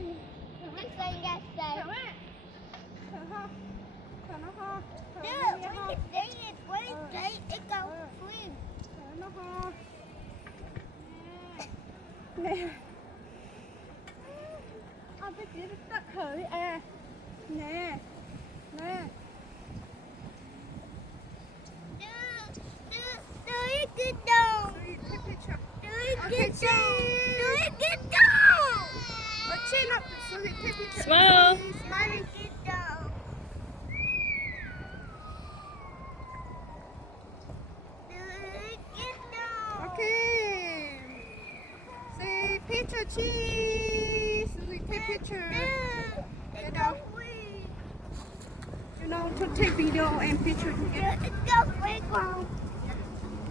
This thing got so. Dude, we can see it. It goes free. Nè, ông cái chỉ tắt hỡi à. Nè, nè. Do it get down. Take picture. Do it Okay, get down. cheese. Do it get down. But chin up so we take picture. Smile. Smiling get down. Do it get down. Okay. Say picture cheese. We take picture. It goes free. You know to take video and picture together. It goes free.